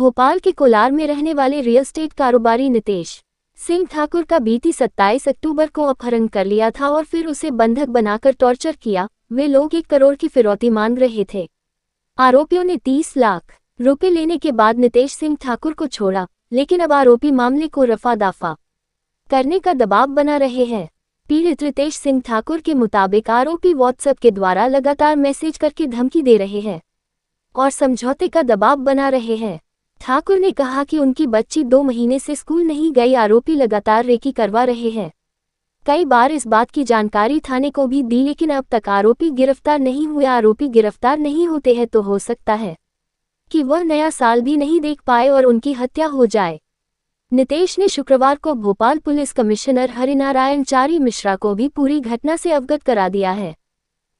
भोपाल के कोलार में रहने वाले रियल एस्टेट कारोबारी नितेश सिंह ठाकुर का बीती 27 अक्टूबर को अपहरण कर लिया था और फिर उसे बंधक बनाकर टॉर्चर किया। वे लोग 1 करोड़ की फिरौती मांग रहे थे। आरोपियों ने 30 लाख रुपए लेने के बाद नितेश सिंह ठाकुर को छोड़ा, लेकिन अब आरोपी मामले को रफा दफा करने का दबाव बना रहे हैं। पीड़ित रितेश सिंह ठाकुर के मुताबिक आरोपी व्हाट्सएप के द्वारा लगातार मैसेज करके धमकी दे रहे हैं और समझौते का दबाव बना रहे हैं। ठाकुर ने कहा कि उनकी बच्ची 2 महीने से स्कूल नहीं गई। आरोपी लगातार रेकी करवा रहे हैं। कई बार इस बात की जानकारी थाने को भी दी, लेकिन अब तक आरोपी गिरफ्तार नहीं हुए। आरोपी गिरफ्तार नहीं होते हैं तो हो सकता है कि वह नया साल भी नहीं देख पाए और उनकी हत्या हो जाए। नितेश ने शुक्रवार को भोपाल पुलिस कमिश्नर हरिनारायण चारी मिश्रा को भी पूरी घटना से अवगत करा दिया है।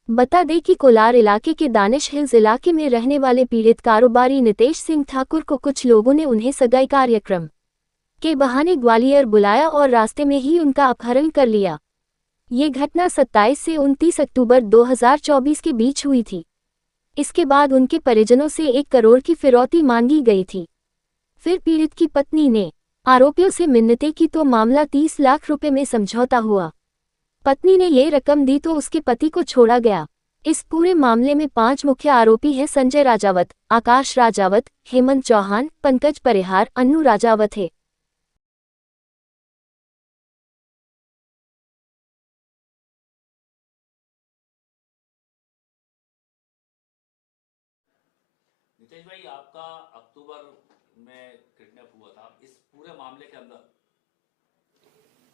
बता दें कि कोलार इलाके के दानिश हिल्स इलाके में रहने वाले पीड़ित कारोबारी नितेश सिंह ठाकुर को कुछ लोगों ने उन्हें सगाई कार्यक्रम के बहाने ग्वालियर बुलाया और रास्ते में ही उनका अपहरण कर लिया। ये घटना 27 से 29 अक्टूबर 2024 के बीच हुई थी। इसके बाद उनके परिजनों से 1 करोड़ की फिरौती मांगी गई थी। फिर पीड़ित की पत्नी ने आरोपियों से मिन्नतें की तो मामला 30 लाख रुपए में समझौता हुआ। पत्नी ने ये रकम दी तो उसके पति को छोड़ा गया। इस पूरे मामले में 5 मुख्य आरोपी हैं। संजय राजावत, आकाश राजावत, हेमंत चौहान, पंकज परिहार, अन्नू राजावत है। नितेश भाई, आपका अक्टूबर में किडनैप हुआ था। इस पूरे मामले के अंदर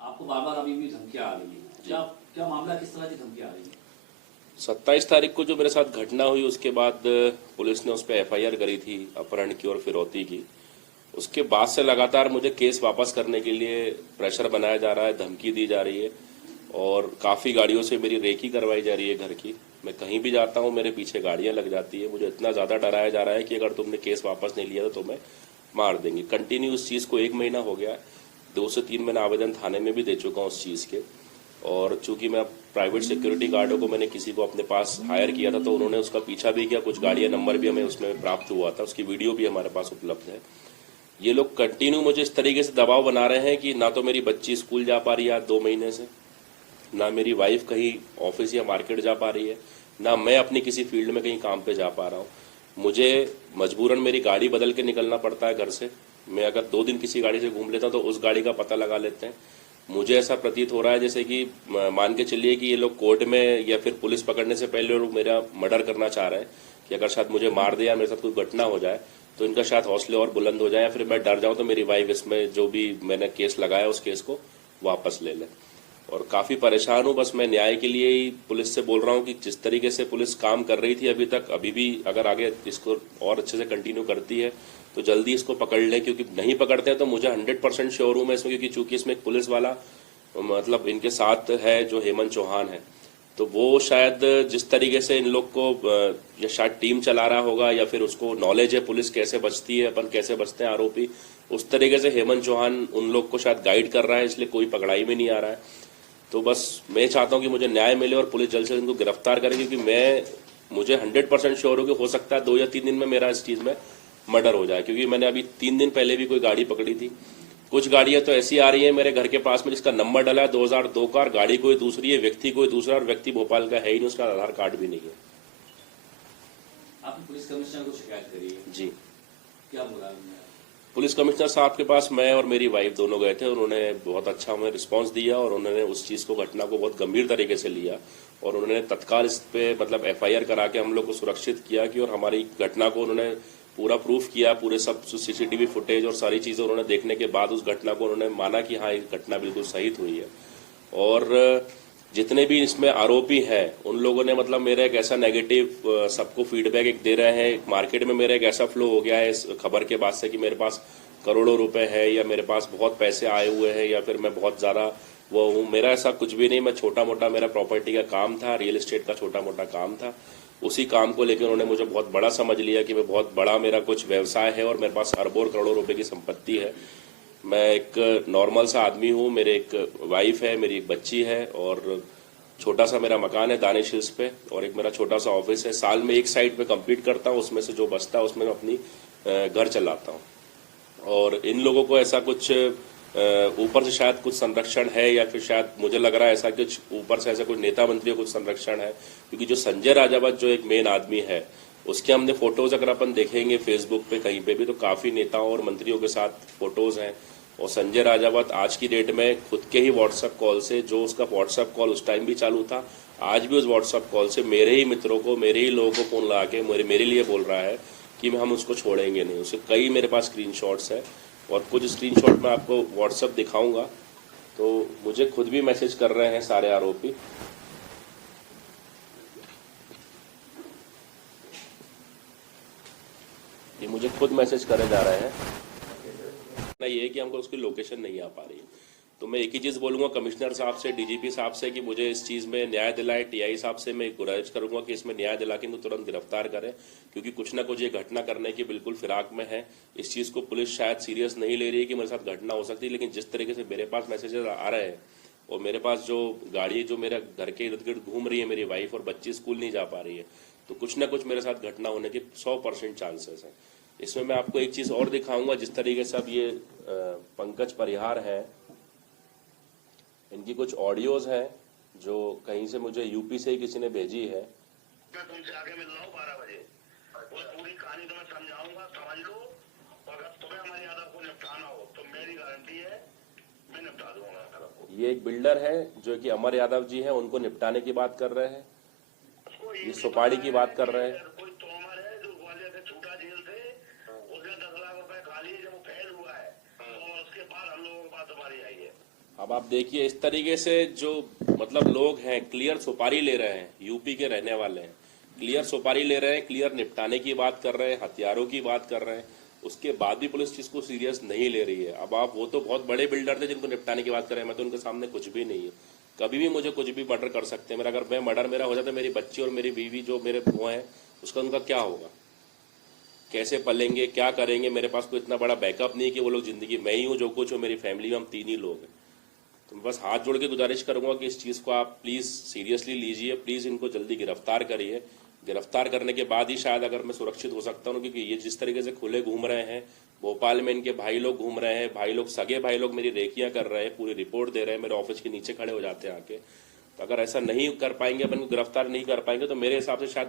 आपको बार बार अभी भी धमकियां आ रही है। क्या क्या मामला, किस तरह की धमकियां आ रही है? 27 तारीख को जो मेरे साथ घटना हुई उसके बाद पुलिस ने उस पर FIR करी थी, अपहरण की और फिरौती की। उसके बाद से लगातार मुझे केस वापस करने के लिए प्रेशर बनाया जा रहा है, धमकी दी जा रही है और काफ़ी गाड़ियों से मेरी रेकी करवाई जा रही है घर की। मैं कहीं भी जाता हूँ मेरे पीछे गाड़ियाँ लग जाती है। मुझे इतना ज़्यादा डराया जा रहा है कि अगर तुमने केस वापस नहीं लिया तो मैं मार देंगे। कंटिन्यू इस चीज़ को 1 महीना हो गया है। 2 से 3 मैंने आवेदन थाने में भी दे चुका हूँ उस चीज़ के। और चूंकि मैं प्राइवेट सिक्योरिटी गार्डों को मैंने किसी को अपने पास हायर किया था तो उन्होंने उसका पीछा भी किया। कुछ गाड़ियाँ नंबर भी हमें उसमें प्राप्त हुआ था, उसकी वीडियो भी हमारे पास उपलब्ध है। ये लोग कंटिन्यू मुझे इस तरीके से दबाव बना रहे हैं कि ना तो मेरी बच्ची स्कूल जा पा रही है 2 महीने से, ना मेरी वाइफ कहीं ऑफिस या मार्केट जा पा रही है, ना मैं अपनी किसी फील्ड में कहीं काम पे जा पा रहा हूँ। मुझे मजबूरन मेरी गाड़ी बदल के निकलना पड़ता है घर से। मैं अगर 2 दिन किसी गाड़ी से घूम लेता तो उस गाड़ी का पता लगा लेते हैं। मुझे ऐसा प्रतीत हो रहा है जैसे कि मान के चलिए कि ये लोग कोर्ट में या फिर पुलिस पकड़ने से पहले लोग मेरा मर्डर करना चाह रहे हैं कि अगर शायद मुझे मार दे या मेरे साथ कोई घटना हो जाए तो इनका शायद हौसले और बुलंद हो जाए या फिर मैं डर जाऊं तो मेरी वाइफ इसमें जो भी मैंने केस लगाया उस केस को वापस ले ले। और काफ़ी परेशान हूँ। बस मैं न्याय के लिए ही पुलिस से बोल रहा हूँ कि जिस तरीके से पुलिस काम कर रही थी अभी तक, अभी भी अगर आगे इसको और अच्छे से कंटिन्यू करती है तो जल्दी इसको पकड़ लें, क्योंकि नहीं पकड़ते हैं तो मुझे 100% श्योर हूँ मैं इसमें, क्योंकि चूंकि इसमें एक पुलिस वाला मतलब इनके साथ है जो हेमंत चौहान है, तो वो शायद जिस तरीके से इन लोग को या शायद टीम चला रहा होगा या फिर उसको नॉलेज है पुलिस कैसे बचती है, अपन कैसे बचते हैं आरोपी, उस तरीके से हेमंत चौहान उन लोग को शायद गाइड कर रहा है, इसलिए कोई पकड़ाई में नहीं आ रहा है। तो बस मैं चाहता हूँ कि मुझे न्याय मिले और पुलिस जल्द से इनको गिरफ्तार करे, क्योंकि मुझे 100% श्योर हूँ कि हो सकता है 2 या 3 दिन में मेरा इस चीज़ में मर्डर हो जाए। क्योंकि मैंने अभी 3 दिन पहले भी कोई गाड़ी पकड़ी थी। कुछ गाड़ियां तो ऐसी आ रही है मेरे घर के पास में जिसका नंबर डला है 2002 का, गाड़ी कोई दूसरी है, व्यक्ति कोई दूसरा, और व्यक्ति भोपाल का है ही नहीं, उसका आधार कार्ड भी नहीं है। आपने पुलिस कमिश्नर को शिकायत करी है? जी। क्या बोला? पुलिस कमिश्नर साहब के पास मैं और मेरी वाइफ दोनों गए थे। उन्होंने बहुत अच्छा हमें रिस्पांस दिया और उन्होंने उस चीज़ को, घटना को बहुत गंभीर तरीके से लिया और उन्होंने तत्काल इस पे मतलब FIR करा के हम लोग को सुरक्षित किया कि, और हमारी घटना को उन्होंने पूरा प्रूफ किया। पूरे सब CCTV फुटेज और सारी चीज़ें उन्होंने देखने के बाद उस घटना को उन्होंने माना कि हाँ ये घटना बिल्कुल सही हुई है। और जितने भी इसमें आरोपी हैं उन लोगों ने मतलब मेरा एक ऐसा नेगेटिव सबको फीडबैक एक दे रहे हैं। मार्केट में मेरा एक ऐसा फ्लो हो गया है इस खबर के बाद से कि मेरे पास करोड़ों रुपए है या मेरे पास बहुत पैसे आए हुए हैं या फिर मैं बहुत ज़्यादा वो हूँ। मेरा ऐसा कुछ भी नहीं। मैं छोटा मोटा, मेरा प्रॉपर्टी का काम था, रियल एस्टेट का छोटा मोटा काम था। उसी काम को लेकर उन्होंने मुझे बहुत बड़ा समझ लिया कि मैं बहुत बड़ा, मेरा कुछ व्यवसाय है और मेरे पास अरबों करोड़ों रुपए की संपत्ति है। मैं एक नॉर्मल सा आदमी हूँ। मेरे एक वाइफ है, मेरी एक बच्ची है और छोटा सा मेरा मकान है दानिश हिल्स पे, और एक मेरा छोटा सा ऑफिस है। साल में 1 साइट पे कंप्लीट करता हूँ, उसमें से जो बचता है उसमें मैं अपनी घर चलाता हूँ। और इन लोगों को ऐसा कुछ ऊपर से शायद कुछ संरक्षण है, या फिर शायद मुझे लग रहा है ऐसा कुछ ऊपर से ऐसा कुछ नेता मंत्री को कुछ संरक्षण है, क्योंकि जो संजय राजावत जो एक मेन आदमी है, उसके हमने फोटोज अगर अपन देखेंगे फेसबुक पे कहीं पे भी, तो काफी नेताओं और मंत्रियों के साथ फोटोज हैं। और संजय राजावत आज की डेट में खुद के ही व्हाट्सएप कॉल से, जो उसका व्हाट्सएप कॉल उस टाइम भी चालू था, आज भी उस व्हाट्सएप कॉल से मेरे ही मित्रों को, मेरे ही लोगों को फोन लगा के मेरे लिए बोल रहा है कि हम उसको छोड़ेंगे नहीं। उसके कई मेरे पास स्क्रीनशॉट्स हैं, और कुछ स्क्रीनशॉट मैं आपको व्हाट्सएप दिखाऊंगा। तो मुझे खुद भी मैसेज कर रहे हैं सारे आरोपी। ये मुझे खुद मैसेज करे जा रहे हैं ना, ये है कि हमको उसकी लोकेशन नहीं आ पा रही है। तो मैं एक ही चीज़ बोलूंगा कमिश्नर साहब से, डीजीपी साहब से, कि मुझे इस चीज़ में न्याय दिलाए। टीआई साहब से मैं गुजारिश करूंगा कि इसमें न्याय दिला के इनको तुरंत गिरफ्तार करें, क्योंकि कुछ ना कुछ ये घटना करने की बिल्कुल फिराक में है। इस चीज़ को पुलिस शायद सीरियस नहीं ले रही है कि मेरे साथ घटना हो सकती है, लेकिन जिस तरीके से मेरे पास मैसेजेस आ रहे हैं, और मेरे पास जो गाड़ी जो मेरे घर के इर्द गिर्द घूम रही है, मेरी वाइफ और बच्ची स्कूल नहीं जा पा रही है, तो कुछ ना कुछ मेरे साथ घटना होने के 100% चांसेस हैं। इसमें मैं आपको एक चीज़ और दिखाऊंगा, जिस तरीके से अब ये पंकज परिहार है, इनकी कुछ ऑडियोज हैं जो कहीं से मुझे यूपी से ही किसी ने भेजी है। मैं तुमसे आगे मिल रहा हूँ 12 बजे, वो पूरी कहानी तुम्हें समझाऊंगा, समझ लो। और अगर तुम्हें हमारी यादव को निपटाना हो तो मेरी गारंटी है, मैं निपटा दूंगा यादव को। ये एक बिल्डर है जो कि अमर यादव जी हैं, उनको निपटाने की बात कर रहे हैं। ये सुपारी की बात कर रहे हैं। कोई तोमर है जो ग्वालियर से छूटा जेल से, उसने 10 लाख रुपए खा लिए जब वो फेल हुआ है, और उसके बाद हम लोगों के पास सुपारी आई है। अब आप देखिए इस तरीके से जो मतलब लोग हैं, क्लियर सुपारी ले रहे हैं, यूपी के रहने वाले हैं, क्लियर सुपारी ले रहे हैं, क्लियर निपटाने की बात कर रहे हैं, हथियारों की बात कर रहे हैं, उसके बाद भी पुलिस चीज को सीरियस नहीं ले रही है। अब आप, वो तो बहुत बड़े बिल्डर थे जिनको निपटाने की बात कर रहे हैं, मैं तो उनके सामने कुछ भी नहीं है। कभी भी मुझे कुछ भी मर्डर कर सकते हैं। मेरा अगर मैं मर्डर मेरा हो जाता, मेरी बच्ची और मेरी बीवी जो मेरे वो हैं, उसका उनका क्या होगा, कैसे पलेंगे, क्या करेंगे। मेरे पास कोई इतना बड़ा बैकअप नहीं है कि वो लोग जिंदगी, मैं ही हूँ जो कुछ हो, मेरी फैमिली में हम 3 ही लोग हैं। तो मैं बस हाथ जोड़ के गुजारिश करूंगा कि इस चीज़ को आप प्लीज़ सीरियसली लीजिए, प्लीज़ इनको जल्दी गिरफ्तार करिए। गिरफ्तार करने के बाद ही शायद अगर मैं सुरक्षित हो सकता हूँ, क्योंकि ये जिस तरीके से खुले घूम रहे हैं, भोपाल में इनके भाई लोग घूम रहे हैं, भाई लोग, सगे भाई लोग मेरी रेकियां कर रहे हैं, पूरी रिपोर्ट दे रहे हैं, मेरे ऑफिस के नीचे खड़े हो जाते हैं आके। तो अगर ऐसा नहीं कर पाएंगे, अपन को गिरफ्तार नहीं कर पाएंगे, तो मेरे हिसाब से शायद